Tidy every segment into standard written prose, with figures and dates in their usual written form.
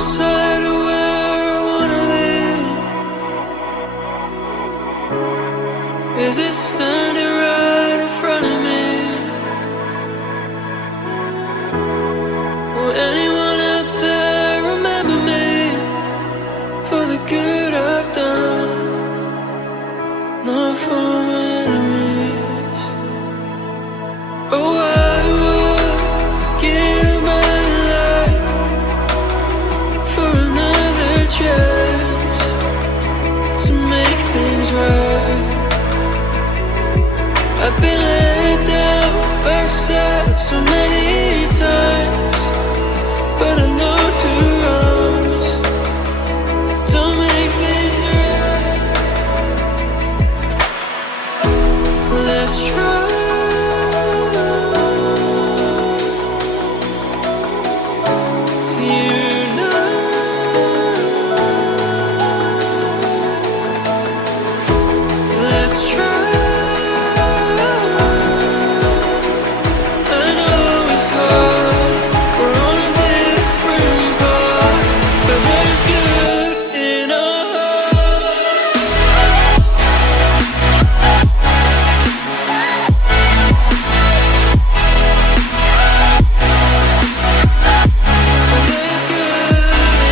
sight of where I wanna be. Is it standing right in front of me? Will anyone out there remember me for the good I've done? Not for my enemies. Oh, I would give my life for another chance to make things right. I've been let down by yourself so many times, but I know to runs don't make things right. Let's try to unite. Let's try. I know it's hard, we're on a different path, but there's good in our hearts. There's good in our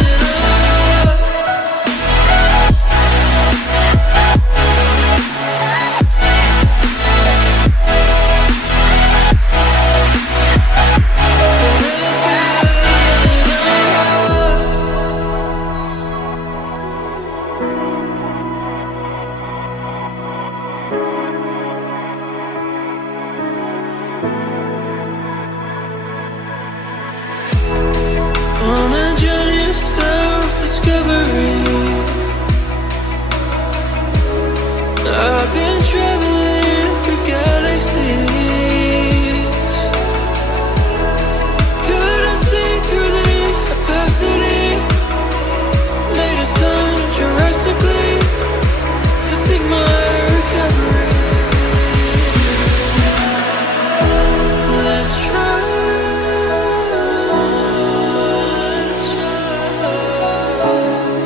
on a journey of self-discovery. I've been traveling through galaxies. Could I see through the opacity? Made a turn drastically to seek my recovery. Let's try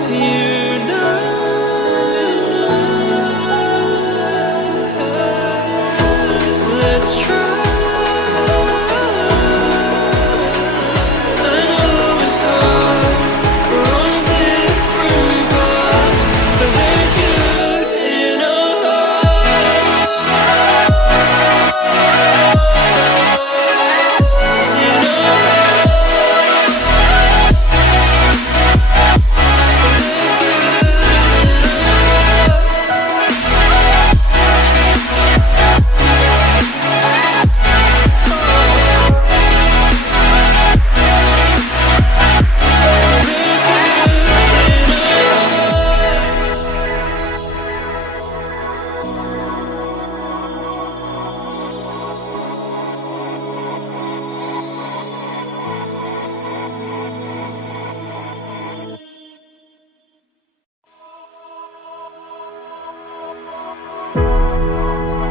to unite. Let's try. I know it's hard, we're on a different path, but there's good in our hearts. You know, there's good in our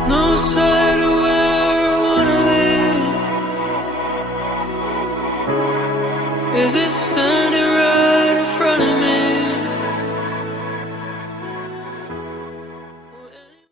no sight